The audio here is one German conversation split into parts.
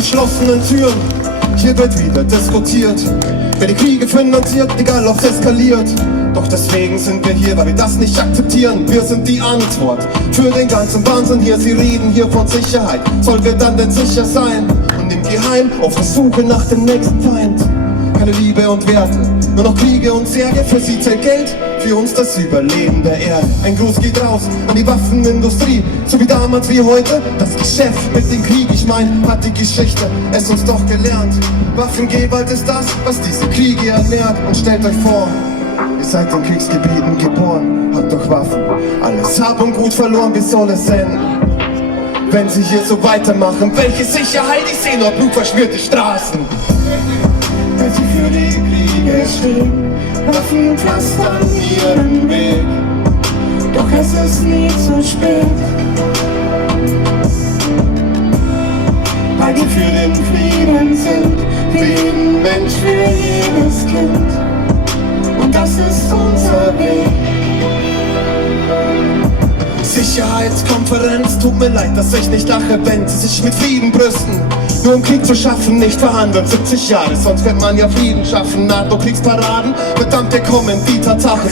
verschlossenen Türen. Hier wird wieder diskutiert, wer die Kriege finanziert, egal ob's eskaliert. Doch deswegen sind wir hier, weil wir das nicht akzeptieren. Wir sind die Antwort für den ganzen Wahnsinn hier. Sie reden hier von Sicherheit, sollen wir dann denn sicher sein? Und im Geheim auf der Suche nach dem nächsten Feind. Keine Liebe und Werte, nur noch Kriege und Särge. Für sie zählt Geld, für uns das Überleben der Erde. Ein Gruß geht raus an die Waffenindustrie, so wie damals wie heute. Das Geschäft mit dem Krieg, ich mein, hat die Geschichte es uns doch gelernt. Waffengewalt ist das, was diese Kriege ernährt. Und stellt euch vor, ihr seid in Kriegsgebieten geboren, habt doch Waffen, alles Hab und Gut verloren, wie soll es enden? Wenn sie hier so weitermachen, welche Sicherheit? Ich seh nur blutverschmierte Straßen. Wenn sie für die Kriege stehen, Waffen pflastern ihren Weg. Doch es ist nie zu spät, weil wir für den Frieden sind, für jeden Mensch, für jedes Kind. Und das ist unser Weg. Sicherheitskonferenz, tut mir leid, dass ich nicht lache, wenn sie sich mit Frieden brüsten. Nur um Krieg zu schaffen, nicht verhandeln, 70 Jahre, sonst wird man ja Frieden schaffen. NATO-Kriegsparaden, verdammt, wir kommen, die Tatsache.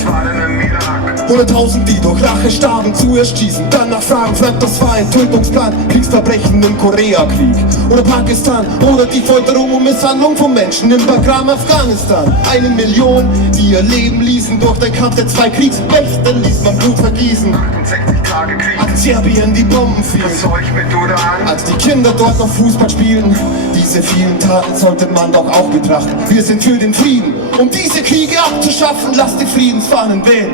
100.000, die durch Rache starben, zuerst schießen, danach fragen, fremd, das war ein Tötungsplan. Kriegsverbrechen im Koreakrieg oder Pakistan oder die Folterung und Misshandlung von Menschen im Bagram, Afghanistan. 1 Million, die ihr Leben ließen durch den Kampf der 2 Kriegsmächte, ließ man Blut vergießen. 68 Tage Krieg, als Serbien die Bomben fielen, als die Kinder dort noch Fußball spielten. Diese vielen Taten sollte man doch auch betrachten. Wir sind für den Frieden, um diese Kriege abzuschaffen. Lasst die Friedensfahnen wehen.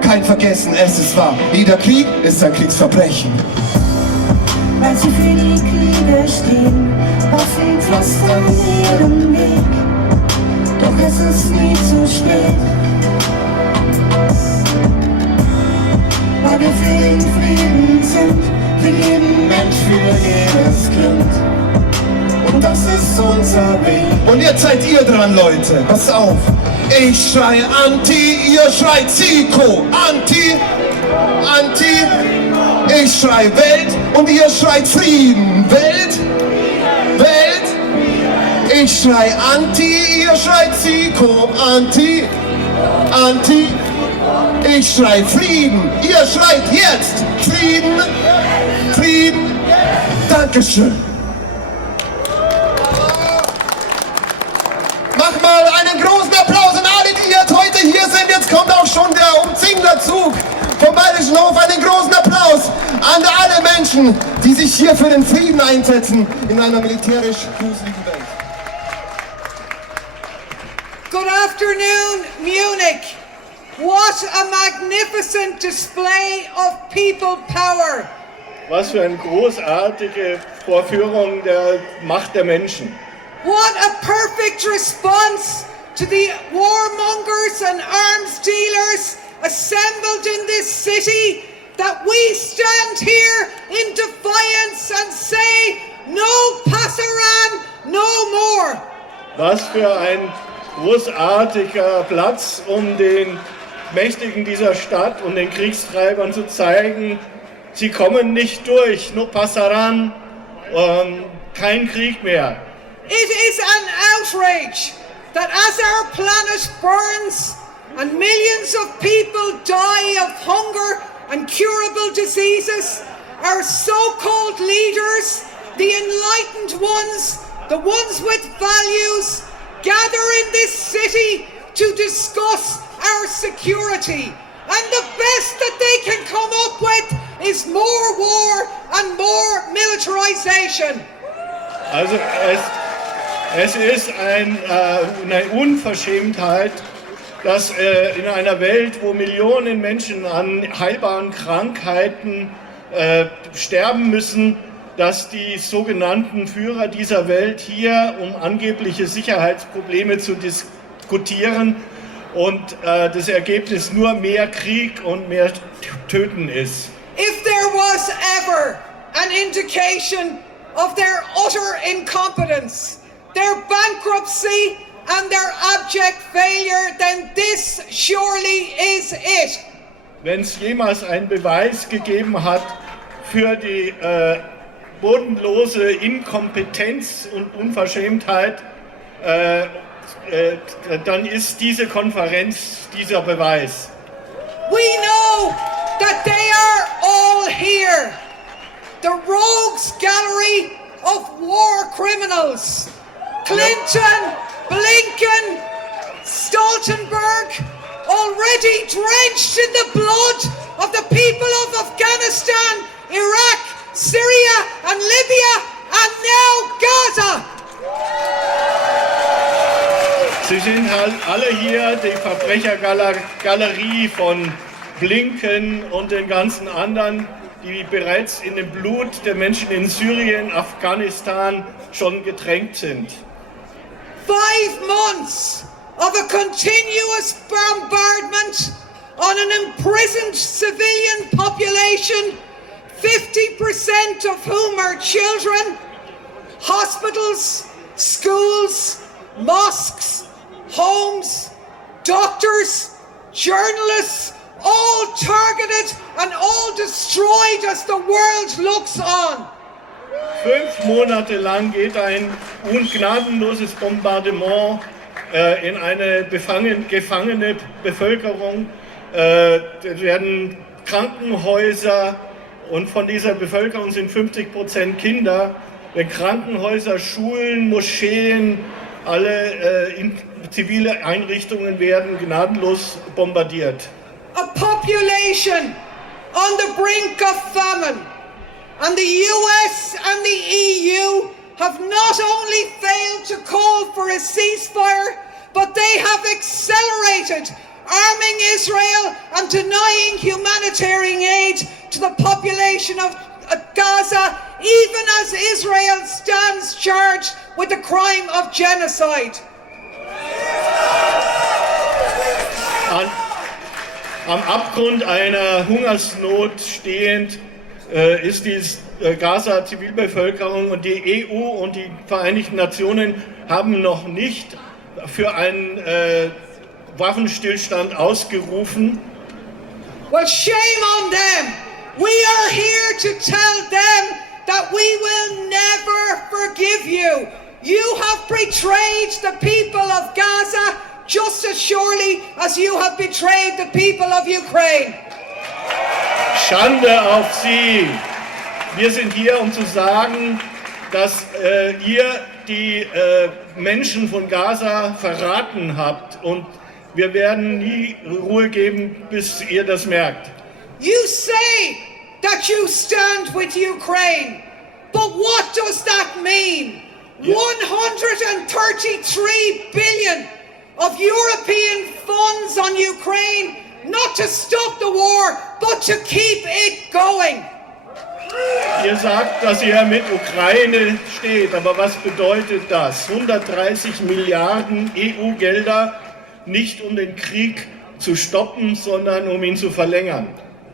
Kein Vergessen, es ist wahr, jeder Krieg ist ein Kriegsverbrechen. Weil sie für die Kriege stehen, Waffen pflastern ihren Weg. Doch es ist nie zu spät, weil wir für den Frieden sind, für jeden Mensch, für jedes Kind. Und das ist unser Weg. Und jetzt seid ihr dran, Leute, pass auf. Ich schreie Anti, ihr schreit Siko. Anti, Anti. Ich schrei Welt und ihr schreit Frieden. Welt, Welt. Ich schrei Anti, ihr schreit Siko. Anti, Anti. Ich schrei Frieden, ihr schreit jetzt Frieden, Frieden. Dankeschön. Mach mal einen großen Applaus an alle, die jetzt heute hier sind. Jetzt kommt auch schon der Umzinglerzug vom Bayerischen Hof. Einen großen Applaus an alle Menschen, die sich hier für den Frieden einsetzen in einer militärisch gruseligen Welt. Good afternoon, Munich. What a magnificent display of people power. Was für eine großartige Vorführung der Macht der Menschen. What a perfect response to the warmongers and arms dealers assembled in this city, that we stand here in defiance and say, no Passaran, no more. Was für ein großartiger Platz, um den Mächtigen dieser Stadt und den Kriegstreibern zu zeigen, sie kommen nicht durch, no Passaran, kein Krieg mehr. It is an outrage that as our planet burns and millions of people die of hunger and curable diseases, our so-called leaders, the enlightened ones, the ones with values, gather in this city to discuss our security. And the best that they can come up with is more war and more militarization. Also es ist eine Unverschämtheit, dass in einer Welt, wo Millionen Menschen an heilbaren Krankheiten sterben müssen, dass die sogenannten Führer dieser Welt hier, um angebliche Sicherheitsprobleme zu diskutieren, und das Ergebnis nur mehr Krieg und mehr Töten ist. If there was ever an indication of their utter incompetence, their bankruptcy and their abject failure, then this surely is it. Wenn es jemals einen Beweis gegeben hat für die bodenlose Inkompetenz und Unverschämtheit, dann ist diese Konferenz dieser Beweis. We know that they are all here. The rogues gallery of war criminals. Clinton, Blinken, Stoltenberg, already drenched in the blood of the people of Afghanistan, Iraq, Syria and Libya, and now Gaza. Sie sind halt alle hier, die Verbrechergalerie von Blinken und den ganzen anderen, die bereits in dem Blut der Menschen in Syrien, Afghanistan schon getränkt sind. 5 months of a continuous bombardment on an imprisoned civilian population, 50% of whom are children, hospitals, schools, mosques, homes, doctors, journalists, all targeted and all destroyed as the world looks on. 5 Monate lang geht ein ungnadenloses Bombardement in eine gefangene Bevölkerung. Werden Krankenhäuser, und von dieser Bevölkerung sind 50% Kinder, Krankenhäuser, Schulen, Moscheen, alle zivile Einrichtungen werden gnadenlos bombardiert. A population on the brink of famine, and the US and the EU have not only failed to call for a ceasefire, but they have accelerated arming Israel and denying humanitarian aid to the population of Gaza, even as Israel stands charged with the crime of genocide. Am Abgrund einer Hungersnot stehend ist die Gaza-Zivilbevölkerung, und die EU und die Vereinigten Nationen haben noch nicht für einen Waffenstillstand ausgerufen. Well, shame on them. We are here to tell them that we will never forgive you. You have betrayed the people of Gaza just as surely as you have betrayed the people of Ukraine. Schande auf Sie! Wir sind hier, um zu sagen, dass ihr die Menschen von Gaza verraten habt, und wir werden nie Ruhe geben, bis ihr das merkt. You say that you stand with Ukraine, but what does that mean? 133 billion of European funds on Ukraine, not to stop the war, but to keep it going. Ihr sagt, dass ihr mit Ukraine steht, aber was bedeutet das? 130 Milliarden EU-Gelder, nicht um den Krieg zu stoppen, sondern um ihn zu verlängern.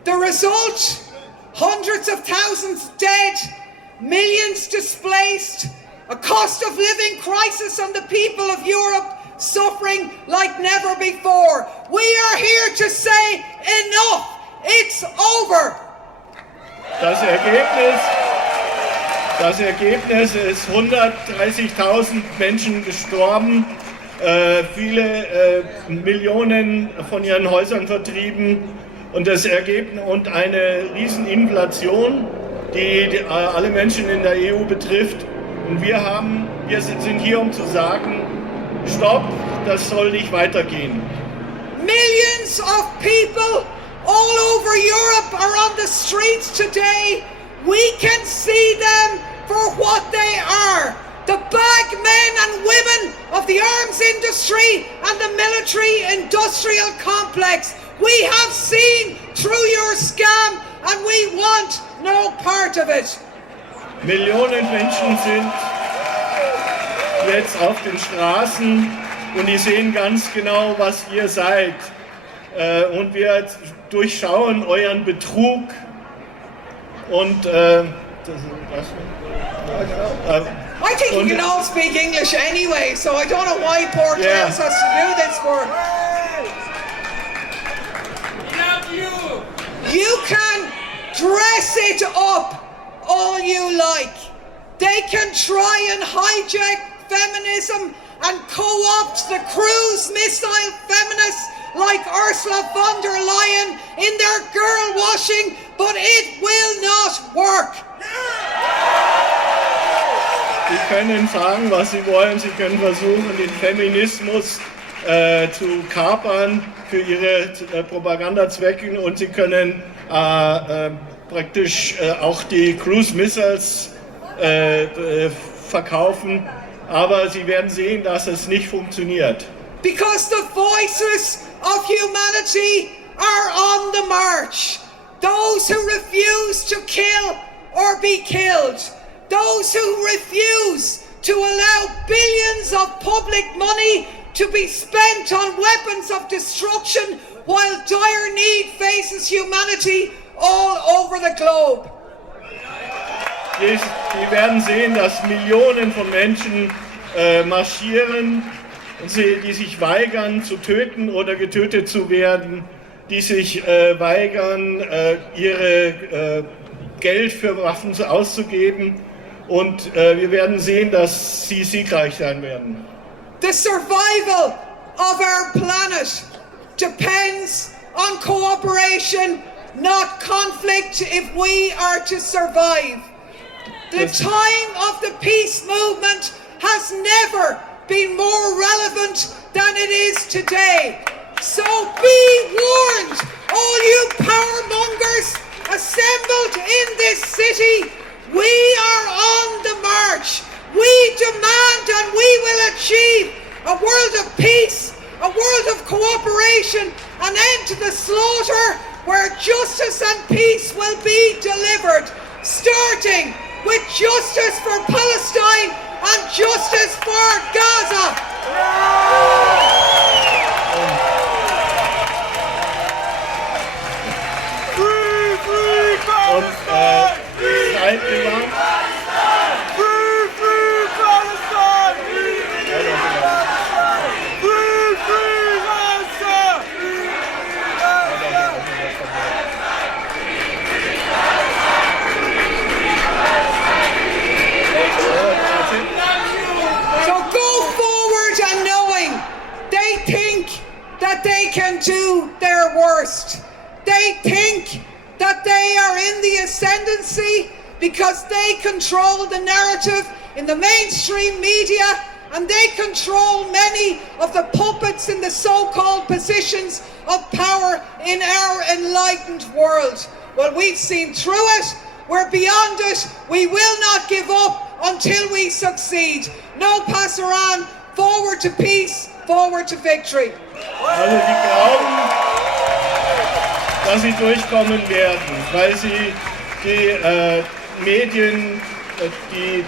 The result? Hundreds of thousands dead, millions displaced, a cost of living crisis on the people of Europe suffering like never before. We are here to say enough, it's over. Das Ergebnis ist 130.000 Menschen gestorben, viele Millionen von ihren Häusern vertrieben, und das Ergebnis und eine Rieseninflation, die alle Menschen in der EU betrifft. Und wir sind hier, um zu sagen, stopp, das soll nicht weitergehen. Millions of people all over Europe are on the streets today. We can see them for what they are. The bagmen and women of the arms industry and the military-industrial complex. We have seen through your scam and we want no part of it. Millionen Menschen sind jetzt auf den Straßen, und die sehen ganz genau, was ihr seid. Und wir durchschauen euren Betrug. Und I think you can all speak English anyway, so I don't know why Port Wales has to do this for. You can dress it up all you like. They can try and hijack feminism and co-opt the cruise missile feminists like Ursula von der Leyen in their girl washing, but it will not work. Sie können sagen, was sie wollen, sie können versuchen, den Feminismus zu kapern für ihre Propagandazwecke und sie können praktisch auch die Cruise Missiles verkaufen, aber sie werden sehen, dass es nicht funktioniert. Because the voices of humanity are on the march. Those who refuse to kill or be killed. Those who refuse to allow billions of public money to be spent on weapons of destruction while dire need faces humanity all over the globe. Sie werden sehen, dass Millionen von Menschen marschieren, die sich weigern zu töten oder getötet zu werden, die sich weigern, ihre Geld für Waffen auszugeben. Und wir werden sehen, dass sie siegreich sein werden. The survival of our planet depends on cooperation, not conflict, if we are to survive. The time of the peace movement has never been more relevant than it is today. So be warned, all you powermongers assembled in this city. We are on the march. We demand and we will achieve a world of peace, a world of cooperation, an end to the slaughter where justice and peace will be delivered, starting with justice for Palestine and justice for Gaza. Free, free Palestine! Und zeitlang Free, free Palestine! Free, free Gaza! So go forward and knowing they think that they can do their worst. They think that they are in the ascendancy because they control the narrative in the mainstream media and they control many of the puppets in the so-called positions of power in our enlightened world. Well, we've seen through it, we're beyond it, we will not give up until we succeed. No passaran, forward to peace, forward to victory. Also sie glauben, dass sie durchkommen werden, weil sie die Medien, die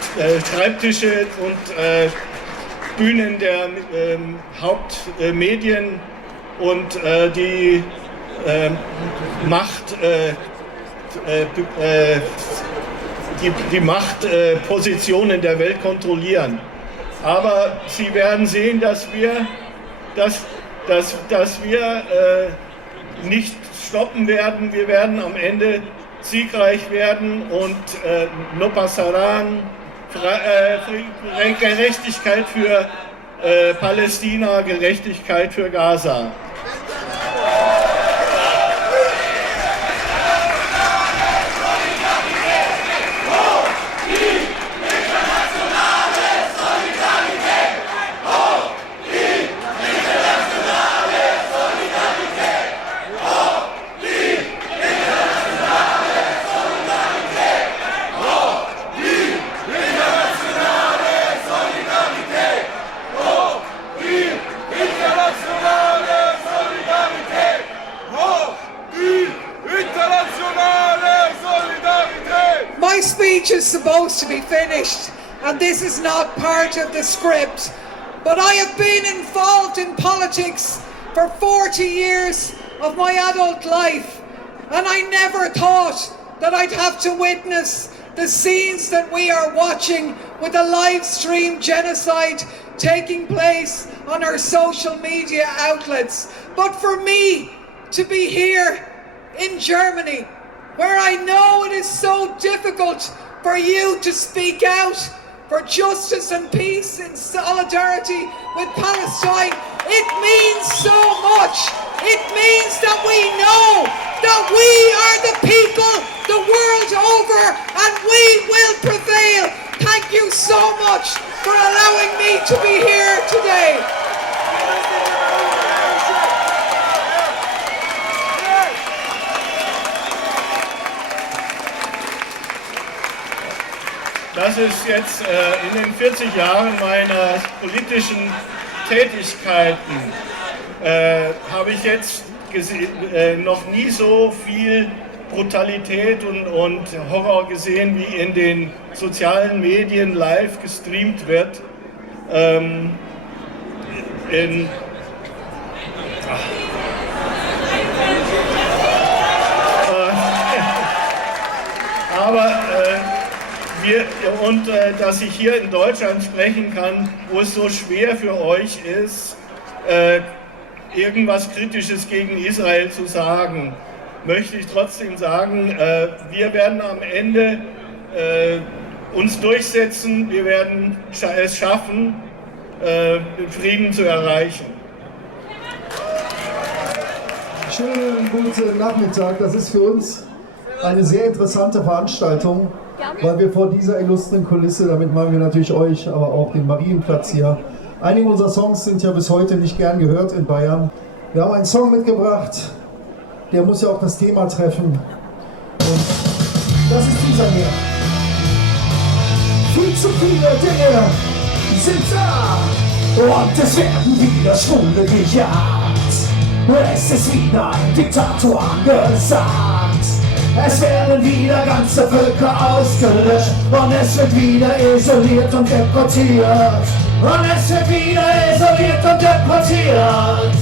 Schreibtische und Bühnen der Hauptmedien und die Machtpositionen der Welt kontrollieren. Aber sie werden sehen, dass wir nicht stoppen werden. Wir werden am Ende siegreich werden und no pasarán, Gerechtigkeit für Palästina, Gerechtigkeit für Gaza. My speech is supposed to be finished, and this is not part of the script. But I have been involved in politics for 40 years of my adult life, and I never thought that I'd have to witness the scenes that we are watching with a live stream genocide taking place on our social media outlets. But for me to be here in Germany, where I know it is so difficult for you to speak out for justice and peace in solidarity with Palestine. It means so much. It means that we know that we are the people the world over and we will prevail. Thank you so much for allowing me to be here today. Das ist jetzt in den 40 Jahren meiner politischen Tätigkeiten, habe ich jetzt noch nie so viel Brutalität und Horror gesehen, wie in den sozialen Medien live gestreamt wird. Dass ich hier in Deutschland sprechen kann, wo es so schwer für euch ist, irgendwas Kritisches gegen Israel zu sagen, möchte ich trotzdem sagen, wir werden am Ende uns durchsetzen, wir werden es schaffen, den Frieden zu erreichen. Schönen guten Nachmittag, das ist für uns eine sehr interessante Veranstaltung, weil wir vor dieser illustren Kulisse, damit meinen wir natürlich euch, aber auch den Marienplatz hier. Einige unserer Songs sind ja bis heute nicht gern gehört in Bayern. Wir haben einen Song mitgebracht, der muss ja auch das Thema treffen. Und das ist dieser hier. Viel zu viele Dinge sind da und es werden wieder Schwule gejagt. Es ist wieder ein Diktator angesagt. Es werden wieder ganze Völker ausgelöscht und es wird wieder isoliert und deportiert. Und es wird wieder isoliert und deportiert.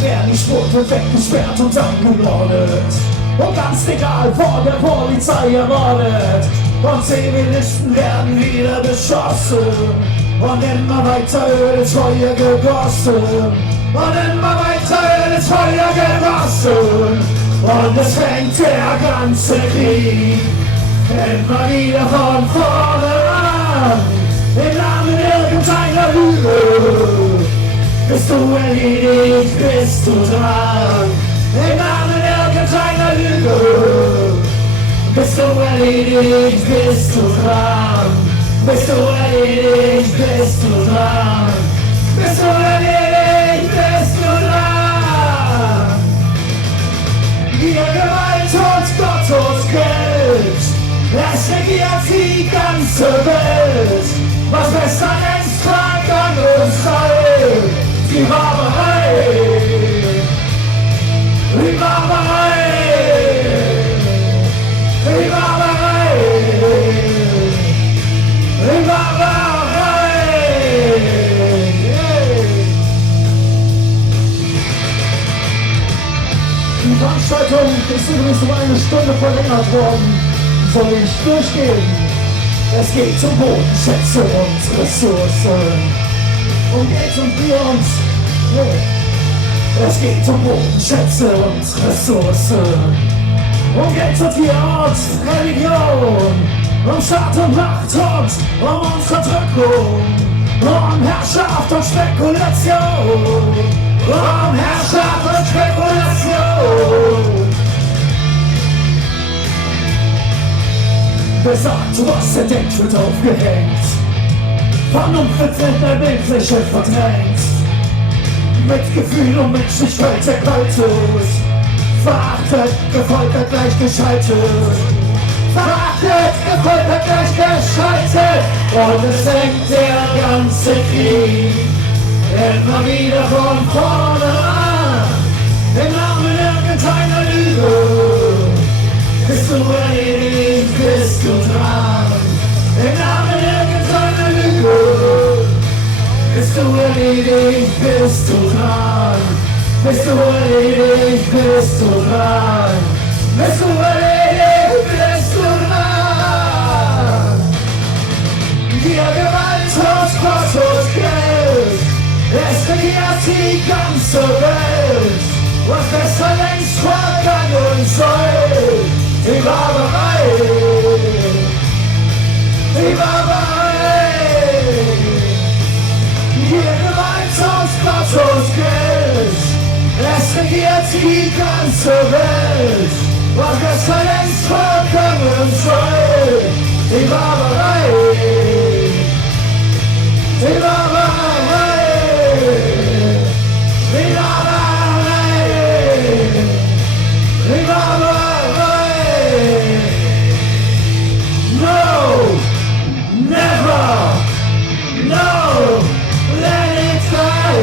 Wer nicht wurde, weggesperrt und angenordet. Und ganz egal, vor der Polizei ermordet. Und Zivilisten werden wieder beschossen. Und immer weiter Öl ins Feuer gegossen. Und immer weiter Öl ins Feuer gegossen. Und es fängt der ganze Krieg immer wieder von vorne an. Im Namen irgendeiner Lüge bist du erledigt, bist du dran. Im Namen irgendeiner Lüge bist du erledigt, bist du dran. Bist du erledigt, bist du dran. Bist du erledigt, bist du dran. Wir Gewalt und Gott und Geld, es regiert die ganze Welt. Was besser ist, fragt an uns heil. Die Barbarei, die Barbarei, die Barbarei, die Barbarei. Die Veranstaltung ist übrigens um eine Stunde verlängert worden. Soll ich durchgehen? Es geht um Bodenschätze und Ressourcen. Um Geld und Bier und... Es geht um Bodenschätze und Ressourcen. Um Geld und Bier und Religion. Um Staat und Macht und um Unterdrückung. Um Herrschaft und Spekulation. Um Herrschaft und Spekulation. Wer sagt, was er denkt, wird aufgehängt. Vernunft wird der Bildfläche verdrängt. Mit Gefühl und Menschlichkeit erkaltet. Verachtet, gefoltert, gleich geschaltet. Verachtet, gefoltert, gleich geschaltet. Und es fängt der ganze Krieg immer wieder von vorne an. Im Namen irgendeiner Lüge bist du erledigt, bist du dran. Im Namen irgendeiner Lüge bist du erledigt, bist du dran. Bist du erledigt, bist du dran. Bist du erledigt, bist du dran. Wir Gewalt und Gott und Geld, es regiert die ganze Welt. was besser längst vergangen sei. Die Barbarei, die Barbarei. Hier Gemeinschafts, Platz und Geld, es regiert die ganze Welt. Was besser längst vergangen sei. Die Barbarei, die Barbarei, die Barbarei, die Barbarei. No, never, no, let it die.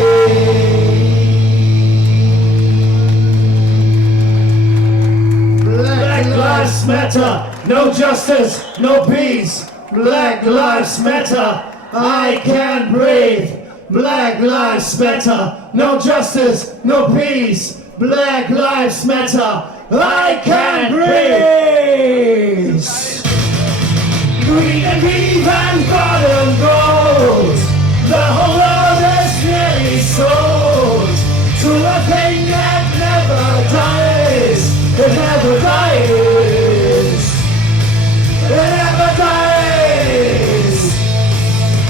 Black Lives Matter, no justice, no peace. Black Lives Matter, I can't breathe. Black Lives Matter, no justice, no peace. Black Lives Matter, I can't breathe. Green and green and gold and gold, the whole world is nearly sold to a thing that never dies. It never dies. It never dies.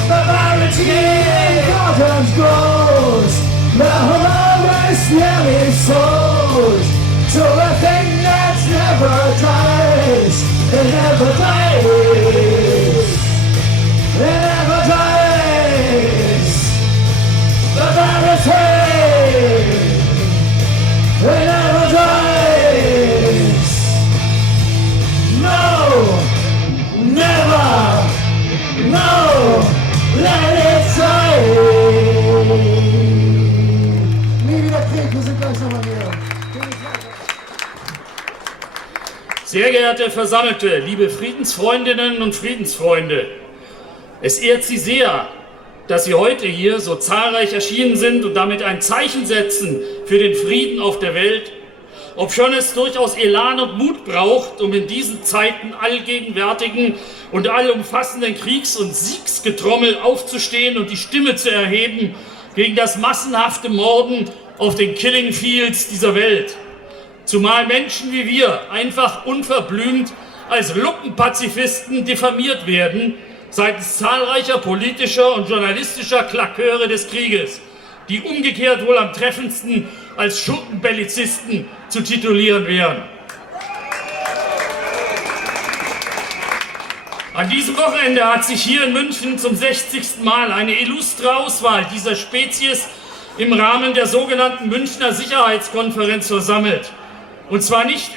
Barbarity and gold and gold, the whole world is nearly sold to a thing that never dies. It never dies. It never dies. Barbarity. It never dies. No, never, no, let it die. Nie wieder Krieg, wir sind gleich nochmal hier. Sehr geehrte Versammelte, liebe Friedensfreundinnen und Friedensfreunde, es ehrt Sie sehr, dass Sie heute hier so zahlreich erschienen sind und damit ein Zeichen setzen für den Frieden auf der Welt, obschon es durchaus Elan und Mut braucht, um in diesen Zeiten allgegenwärtigen und allumfassenden Kriegs- und Siegsgetrommel aufzustehen und die Stimme zu erheben gegen das massenhafte Morden auf den Killing Fields dieser Welt. Zumal Menschen wie wir einfach unverblümt als Lumpenpazifisten diffamiert werden seitens zahlreicher politischer und journalistischer Klaköre des Krieges, die umgekehrt wohl am treffendsten als Schurkenbellizisten zu titulieren wären. An diesem Wochenende hat sich hier in München zum 60. Mal eine illustre Auswahl dieser Spezies im Rahmen der sogenannten Münchner Sicherheitskonferenz versammelt. Und zwar nicht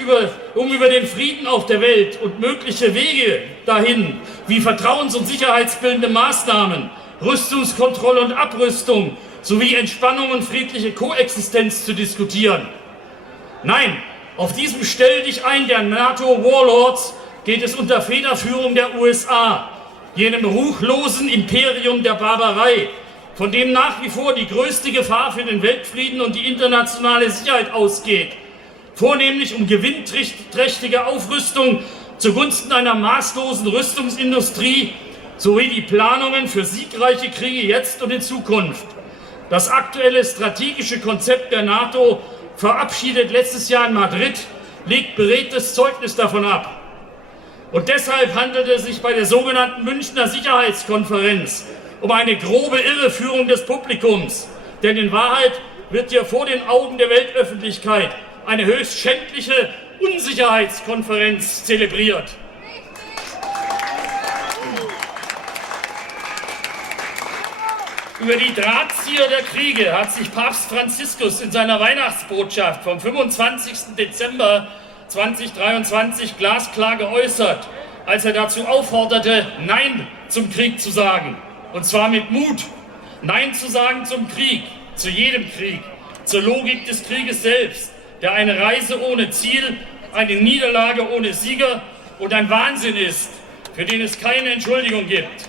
um über den Frieden auf der Welt und mögliche Wege dahin, wie vertrauens- und sicherheitsbildende Maßnahmen, Rüstungskontrolle und Abrüstung sowie Entspannung und friedliche Koexistenz zu diskutieren. Nein, auf diesem Stell dich ein der NATO-Warlords geht es unter Federführung der USA, jenem ruchlosen Imperium der Barbarei, von dem nach wie vor die größte Gefahr für den Weltfrieden und die internationale Sicherheit ausgeht, vornehmlich um gewinnträchtige Aufrüstung zugunsten einer maßlosen Rüstungsindustrie sowie die Planungen für siegreiche Kriege jetzt und in Zukunft. Das aktuelle strategische Konzept der NATO, verabschiedet letztes Jahr in Madrid, legt beredtes Zeugnis davon ab. Und deshalb handelt es sich bei der sogenannten Münchner Sicherheitskonferenz um eine grobe Irreführung des Publikums. Denn in Wahrheit wird hier vor den Augen der Weltöffentlichkeit eine höchst schändliche Unsicherheitskonferenz zelebriert. Über die Drahtzieher der Kriege hat sich Papst Franziskus in seiner Weihnachtsbotschaft vom 25. Dezember 2023 glasklar geäußert, als er dazu aufforderte, Nein zum Krieg zu sagen. Und zwar mit Mut. Nein zu sagen zum Krieg, zu jedem Krieg, zur Logik des Krieges selbst, der eine Reise ohne Ziel, eine Niederlage ohne Sieger und ein Wahnsinn ist, für den es keine Entschuldigung gibt.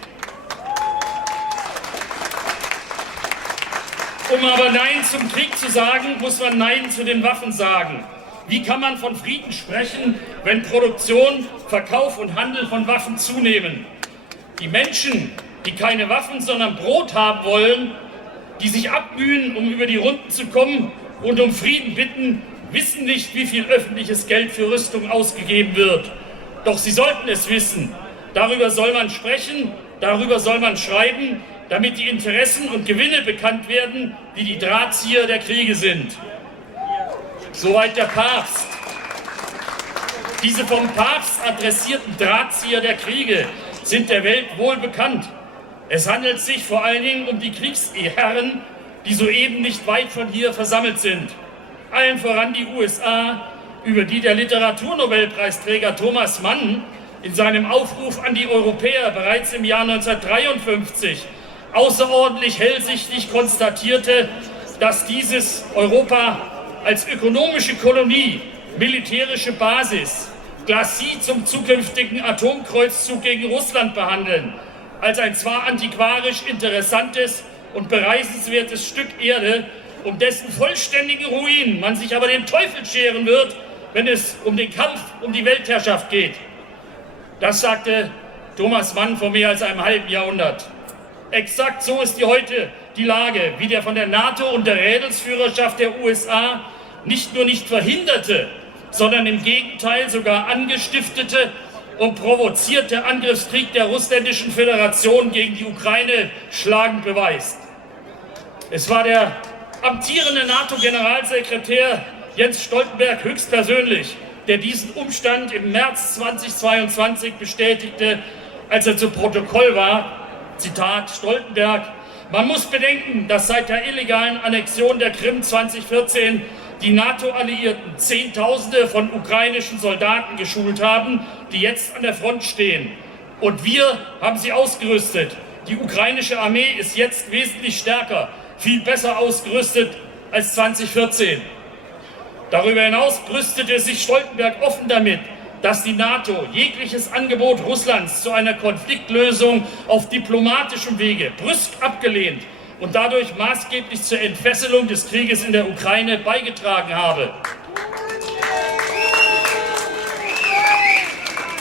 Um aber Nein zum Krieg zu sagen, muss man Nein zu den Waffen sagen. Wie kann man von Frieden sprechen, wenn Produktion, Verkauf und Handel von Waffen zunehmen? Die Menschen, die keine Waffen, sondern Brot haben wollen, die sich abmühen, um über die Runden zu kommen, und um Frieden bitten, wissen nicht, wie viel öffentliches Geld für Rüstung ausgegeben wird. Doch sie sollten es wissen. Darüber soll man sprechen, darüber soll man schreiben, damit die Interessen und Gewinne bekannt werden, die die Drahtzieher der Kriege sind. Soweit der Papst. Diese vom Papst adressierten Drahtzieher der Kriege sind der Welt wohl bekannt. Es handelt sich vor allen Dingen um die Kriegsherren, die soeben nicht weit von hier versammelt sind. Allen voran die USA, über die der Literaturnobelpreisträger Thomas Mann in seinem Aufruf an die Europäer bereits im Jahr 1953 außerordentlich hellsichtig konstatierte, dass dieses Europa als ökonomische Kolonie, militärische Basis, Glacis zum zukünftigen Atomkreuzzug gegen Russland behandeln, als ein zwar antiquarisch interessantes und bereisenswertes Stück Erde, um dessen vollständigen Ruin man sich aber den Teufel scheren wird, wenn es um den Kampf um die Weltherrschaft geht. Das sagte Thomas Mann vor mehr als einem halben Jahrhundert. Exakt so ist heute die Lage, wie der von der NATO und der Rädelsführerschaft der USA nicht nur nicht verhinderte, sondern im Gegenteil sogar angestiftete und provozierte Angriffskrieg der russländischen Föderation gegen die Ukraine schlagend beweist. Es war der amtierende NATO-Generalsekretär Jens Stoltenberg höchstpersönlich, der diesen Umstand im März 2022 bestätigte, als er zu Protokoll war. Zitat Stoltenberg: Man muss bedenken, dass seit der illegalen Annexion der Krim 2014 die NATO-Alliierten Zehntausende von ukrainischen Soldaten geschult haben, die jetzt an der Front stehen. Und wir haben sie ausgerüstet. Die ukrainische Armee ist jetzt wesentlich stärker, viel besser ausgerüstet als 2014. Darüber hinaus brüstete sich Stoltenberg offen damit, dass die NATO jegliches Angebot Russlands zu einer Konfliktlösung auf diplomatischem Wege brüsk abgelehnt und dadurch maßgeblich zur Entfesselung des Krieges in der Ukraine beigetragen habe.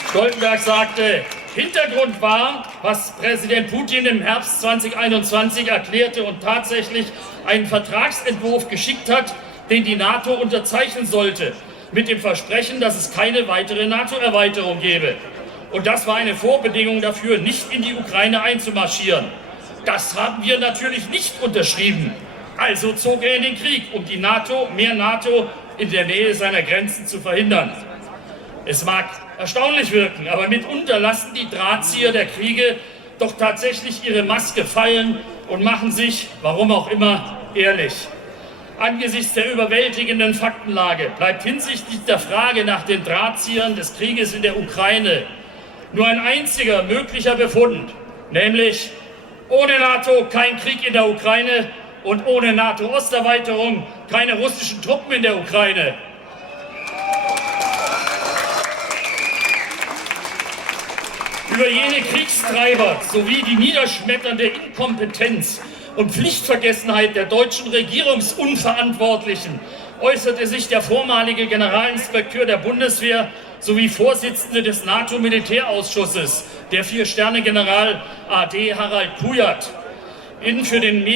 Stoltenberg sagte, Hintergrund war, was Präsident Putin im Herbst 2021 erklärte und tatsächlich einen Vertragsentwurf geschickt hat, den die NATO unterzeichnen sollte, mit dem Versprechen, dass es keine weitere NATO-Erweiterung gebe. Und das war eine Vorbedingung dafür, nicht in die Ukraine einzumarschieren. Das haben wir natürlich nicht unterschrieben. Also zog er in den Krieg, um die NATO, mehr NATO in der Nähe seiner Grenzen zu verhindern. Es mag erstaunlich wirken, aber mitunter lassen die Drahtzieher der Kriege doch tatsächlich ihre Maske fallen und machen sich, warum auch immer, ehrlich. Angesichts der überwältigenden Faktenlage bleibt hinsichtlich der Frage nach den Drahtziehern des Krieges in der Ukraine nur ein einziger möglicher Befund, nämlich ohne NATO kein Krieg in der Ukraine und ohne NATO-Osterweiterung keine russischen Truppen in der Ukraine. Über jene Kriegstreiber sowie die niederschmetternde Inkompetenz und Pflichtvergessenheit der deutschen Regierungsunverantwortlichen äußerte sich der vormalige Generalinspekteur der Bundeswehr sowie Vorsitzende des NATO-Militärausschusses, der 4-Sterne-General AD Harald Kujat, in für den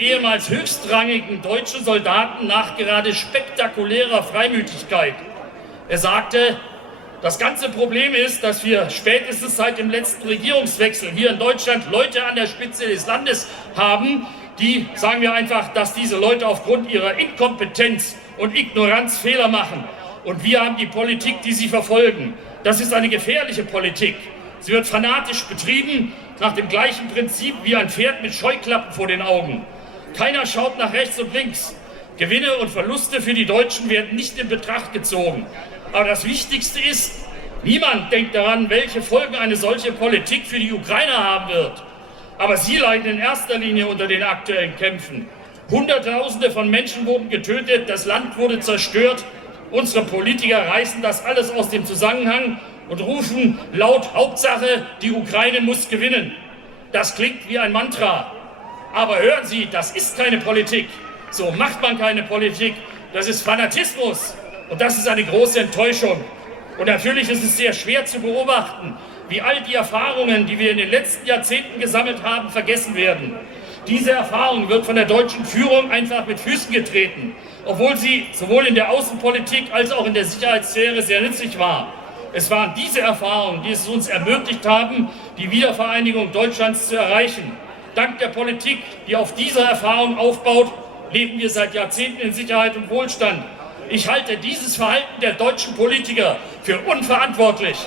ehemals höchstrangigen deutschen Soldaten nachgerade spektakulärer Freimütigkeit. Er sagte, das ganze Problem ist, dass wir spätestens seit dem letzten Regierungswechsel hier in Deutschland Leute an der Spitze des Landes haben, die, sagen wir einfach, dass diese Leute aufgrund ihrer Inkompetenz und Ignoranz Fehler machen. Und wir haben die Politik, die sie verfolgen. Das ist eine gefährliche Politik. Sie wird fanatisch betrieben, nach dem gleichen Prinzip wie ein Pferd mit Scheuklappen vor den Augen. Keiner schaut nach rechts und links. Gewinne und Verluste für die Deutschen werden nicht in Betracht gezogen. Aber das Wichtigste ist, niemand denkt daran, welche Folgen eine solche Politik für die Ukrainer haben wird. Aber sie leiden in erster Linie unter den aktuellen Kämpfen. Hunderttausende von Menschen wurden getötet, das Land wurde zerstört. Unsere Politiker reißen das alles aus dem Zusammenhang und rufen laut, Hauptsache, die Ukraine muss gewinnen. Das klingt wie ein Mantra. Aber hören Sie, das ist keine Politik. So macht man keine Politik. Das ist Fanatismus. Und das ist eine große Enttäuschung. Und natürlich ist es sehr schwer zu beobachten, wie all die Erfahrungen, die wir in den letzten Jahrzehnten gesammelt haben, vergessen werden. Diese Erfahrung wird von der deutschen Führung einfach mit Füßen getreten, obwohl sie sowohl in der Außenpolitik als auch in der Sicherheitssphäre sehr nützlich war. Es waren diese Erfahrungen, die es uns ermöglicht haben, die Wiedervereinigung Deutschlands zu erreichen. Dank der Politik, die auf dieser Erfahrung aufbaut, leben wir seit Jahrzehnten in Sicherheit und Wohlstand. Ich halte dieses Verhalten der deutschen Politiker für unverantwortlich.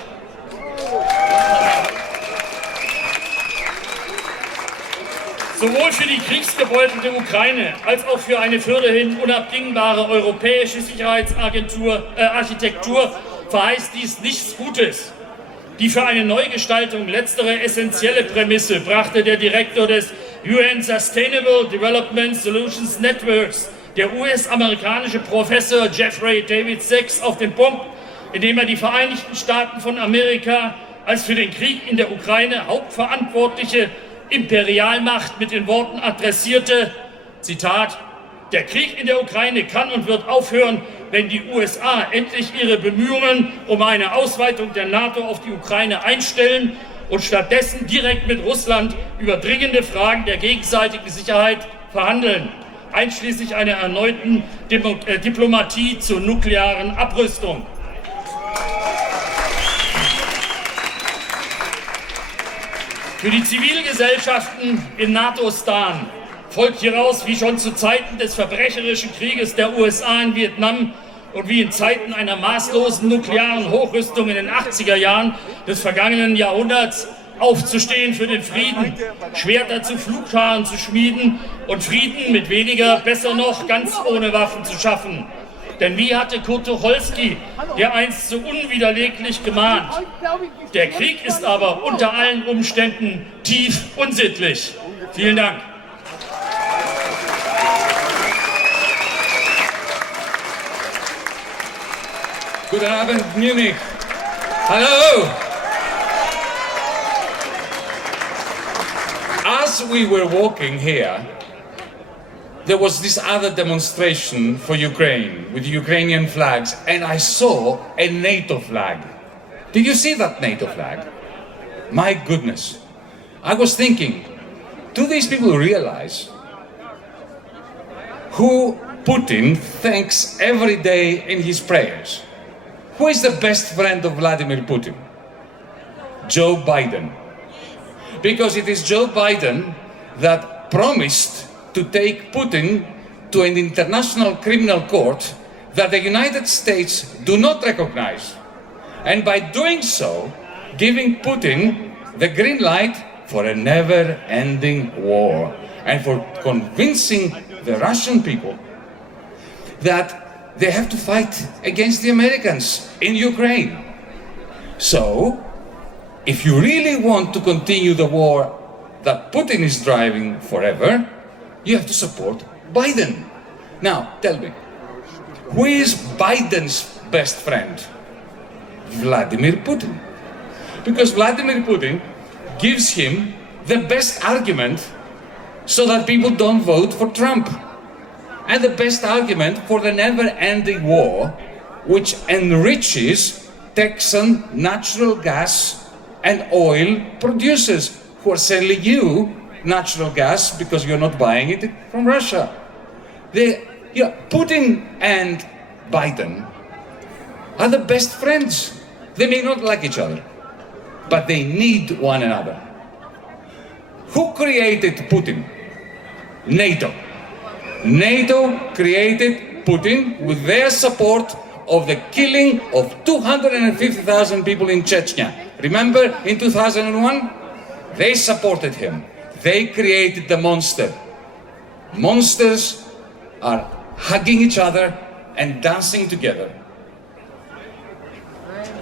Sowohl für die kriegsgebeutelte Ukraine als auch für eine fürderhin unabdingbare europäische Sicherheitsarchitektur verheißt dies nichts Gutes. Die für eine Neugestaltung letztere essentielle Prämisse brachte der Direktor des UN Sustainable Development Solutions Networks, der US-amerikanische Professor Jeffrey David Sachs, auf den Punkt, indem er die Vereinigten Staaten von Amerika als für den Krieg in der Ukraine hauptverantwortliche Imperialmacht mit den Worten adressierte, Zitat, der Krieg in der Ukraine kann und wird aufhören, wenn die USA endlich ihre Bemühungen um eine Ausweitung der NATO auf die Ukraine einstellen und stattdessen direkt mit Russland über dringende Fragen der gegenseitigen Sicherheit verhandeln, einschließlich einer erneuten Diplomatie zur nuklearen Abrüstung. Für die Zivilgesellschaften in NATO-Stan folgt hieraus, wie schon zu Zeiten des verbrecherischen Krieges der USA in Vietnam und wie in Zeiten einer maßlosen nuklearen Hochrüstung in den 80er Jahren des vergangenen Jahrhunderts, aufzustehen für den Frieden, Schwerter zu Pflugscharen zu schmieden und Frieden mit weniger, besser noch, ganz ohne Waffen zu schaffen. Denn wie hatte Kurt Tucholsky, der einst so unwiderleglich gemahnt, der Krieg ist aber unter allen Umständen tief unsittlich. Vielen Dank. Guten Abend, Munich. Hello. As we were walking here, there was this other demonstration for Ukraine with Ukrainian flags, and I saw a NATO flag. Did you see that NATO flag? My goodness. I was thinking, do these people realize who Putin thanks every day in his prayers? Who is the best friend of Vladimir Putin? Joe Biden. Because it is Joe Biden that promised to take Putin to an international criminal court that the United States do not recognize. And by doing so, giving Putin the green light for a never-ending war and for convincing the Russian people that they have to fight against the Americans in Ukraine. So, if you really want to continue the war that Putin is driving forever, you have to support Biden. Now, tell me, who is Biden's best friend? Vladimir Putin. Because Vladimir Putin gives him the best argument so that people don't vote for Trump. And the best argument for the never-ending war, which enriches Texan natural gas and oil producers who are selling you natural gas because you're not buying it from Russia. Putin and Biden are the best friends. They may not like each other, but they need one another. Who created Putin? NATO. NATO created Putin with their support of the killing of 250,000 people in Chechnya. Remember in 2001? They supported him. They created the monster. Monsters are hugging each other and dancing together.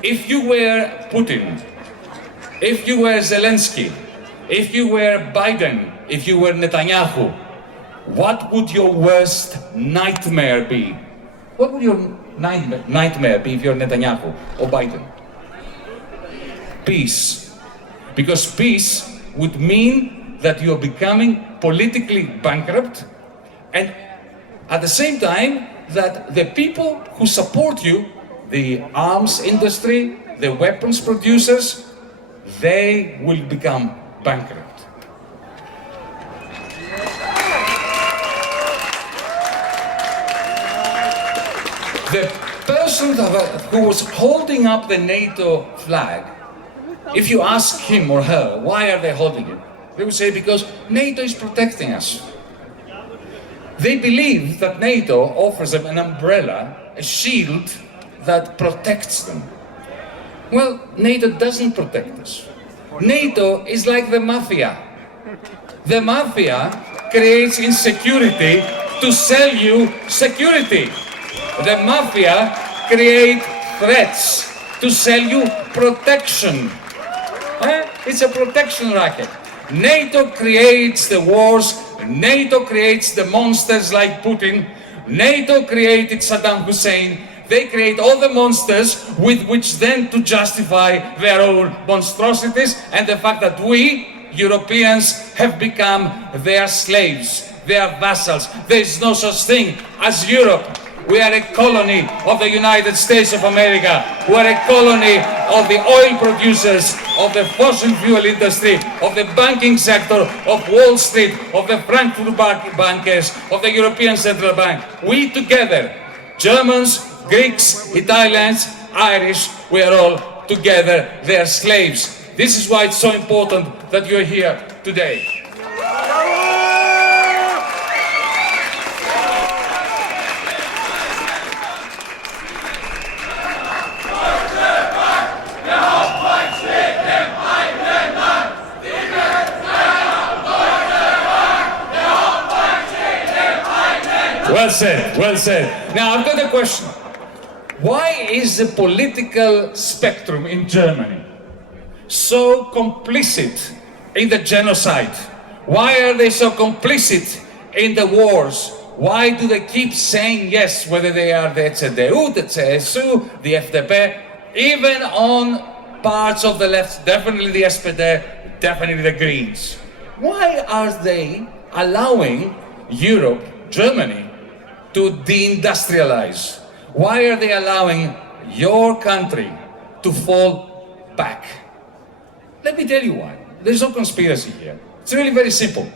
If you were Putin, if you were Zelensky, if you were Biden, if you were Netanyahu, what would your worst nightmare be? What would your nightmare be if you're Netanyahu or Biden? Peace. Because peace would mean that you're becoming politically bankrupt, and at the same time that the people who support you, the arms industry, the weapons producers, they will become bankrupt. The person who was holding up the NATO flag, if you ask him or her, why are they holding it? They would say, because NATO is protecting us. They believe that NATO offers them an umbrella, a shield that protects them. Well, NATO doesn't protect us. NATO is like the mafia. The mafia creates insecurity to sell you security. The mafia creates threats to sell you protection. It's a protection racket. NATO creates the wars, NATO creates the monsters like Putin, NATO created Saddam Hussein. They create all the monsters with which then to justify their own monstrosities and the fact that we, Europeans, have become their slaves, their vassals. There is no such thing as Europe. We are a colony of the United States of America. We are a colony of the oil producers, of the fossil fuel industry, of the banking sector, of Wall Street, of the Frankfurt bankers, of the European Central Bank. We together, Germans, Greeks, Italians, Irish, we are all together their slaves. This is why it's so important that you're here today. Well said, well said. Now I've got a question. Why is the political spectrum in Germany so complicit in the genocide? Why are they so complicit in the wars? Why do they keep saying yes, whether they are the CDU, the CSU, the FDP, even on parts of the left, definitely the SPD, definitely the Greens? Why are they allowing Europe, Germany, to deindustrialize? Why are they allowing your country to fall back? Let me tell you why. There's no conspiracy here. It's really very simple.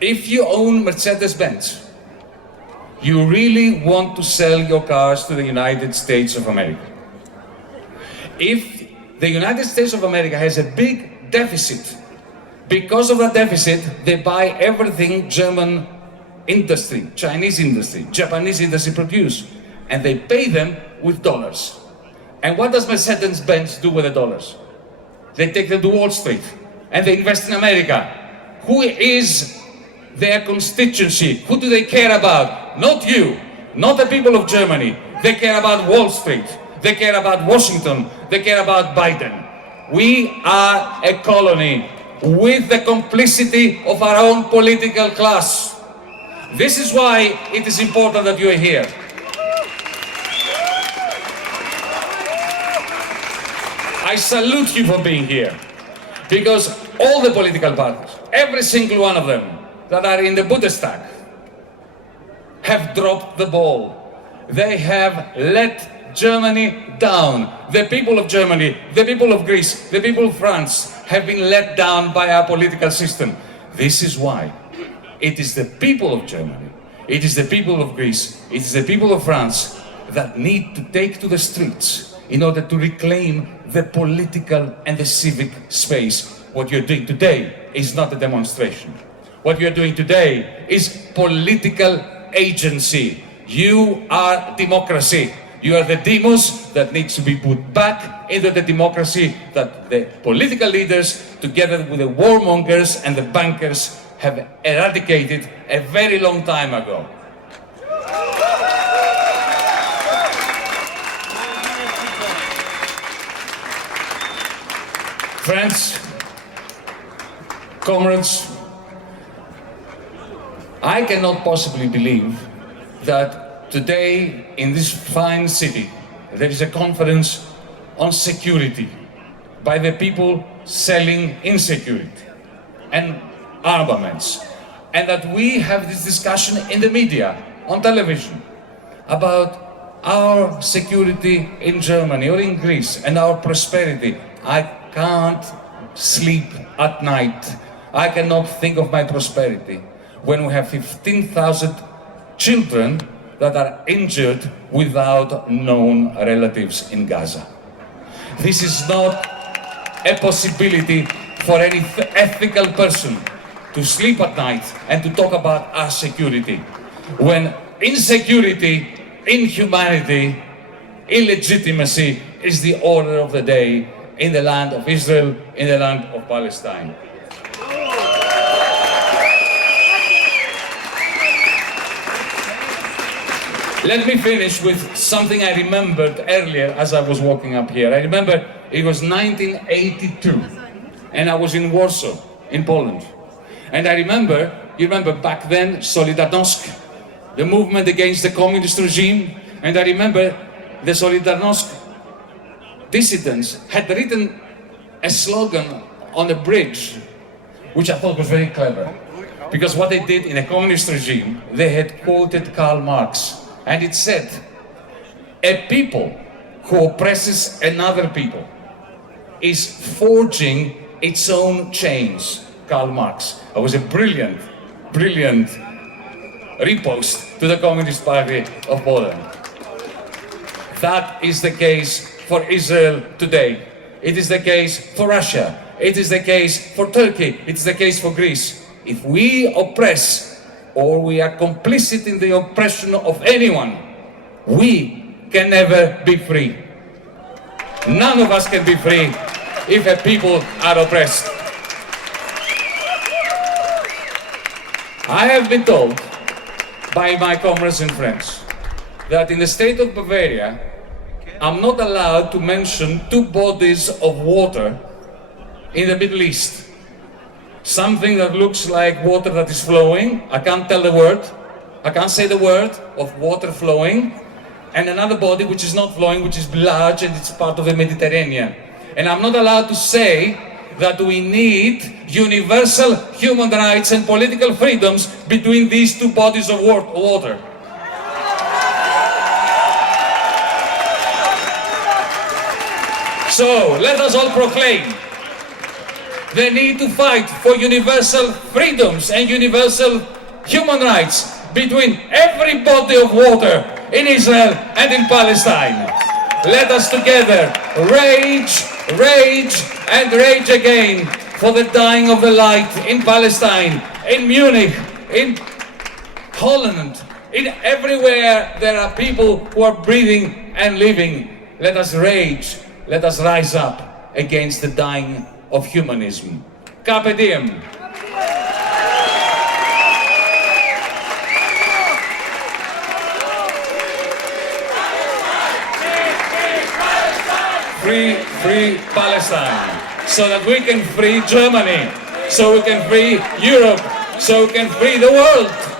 If you own Mercedes-Benz, you really want to sell your cars to the United States of America. If the United States of America has a big deficit, because of that deficit, they buy everything German industry, Chinese industry, Japanese industry produce, and they pay them with dollars. And what does Mercedes-Benz do with the dollars? They take them to Wall Street and they invest in America. Who is their constituency? Who do they care about? Not you, not the people of Germany. They care about Wall Street. They care about Washington. They care about Biden. We are a colony with the complicity of our own political class. This is why it is important that you are here. I salute you for being here, because all the political parties, every single one of them that are in the Bundestag, have dropped the ball. They have let Germany down. The people of Germany, the people of Greece, the people of France have been let down by our political system. This is why it is the people of Germany, it is the people of Greece, it is the people of France that need to take to the streets in order to reclaim the political and the civic space. What you're doing today is not a demonstration. What you're doing today is political agency. You are democracy. You are the demos that needs to be put back into the democracy that the political leaders, together with the warmongers and the bankers, have eradicated a very long time ago. Friends, comrades, I cannot possibly believe that today in this fine city there is a conference on security by the people selling insecurity and armaments, and that we have this discussion in the media, on television, about our security in Germany or in Greece and our prosperity. I can't sleep at night. I cannot think of my prosperity when we have 15,000 children that are injured without known relatives in Gaza. This is not a possibility for any ethical person to sleep at night and to talk about our security, when insecurity, inhumanity, illegitimacy is the order of the day in the land of Israel, in the land of Palestine. Let me finish with something I remembered earlier as I was walking up here. I remember it was 1982 and I was in Warsaw, in Poland. And I remember, you remember back then, Solidarność, the movement against the communist regime. And I remember the Solidarność dissidents had written a slogan on a bridge, which I thought was very clever. Because what they did in a communist regime, they had quoted Karl Marx. And it said, a people who oppresses another people is forging its own chains. Karl Marx. It was a brilliant, brilliant repost to the Communist Party of Poland. That is the case for Israel today. It is the case for Russia. It is the case for Turkey. It is the case for Greece. If we oppress or we are complicit in the oppression of anyone, we can never be free. None of us can be free if a people are oppressed. I have been told by my comrades and friends that in the state of Bavaria, I'm not allowed to mention two bodies of water in the Middle East. Something that looks like water that is flowing, I can't tell the word, I can't say the word of water flowing, and another body which is not flowing, which is large and it's part of the Mediterranean. And I'm not allowed to say that we need universal human rights and political freedoms between these two bodies of water. So let us all proclaim the need to fight for universal freedoms and universal human rights between every body of water in Israel and in Palestine. Let us together rage, rage and rage again for the dying of the light in Palestine, in Munich, in Holland, in everywhere there are people who are breathing and living. Let us rage, let us rise up against the dying of humanism. Carpe diem. Free, free Palestine, so that we can free Germany, so we can free Europe, so we can free the world.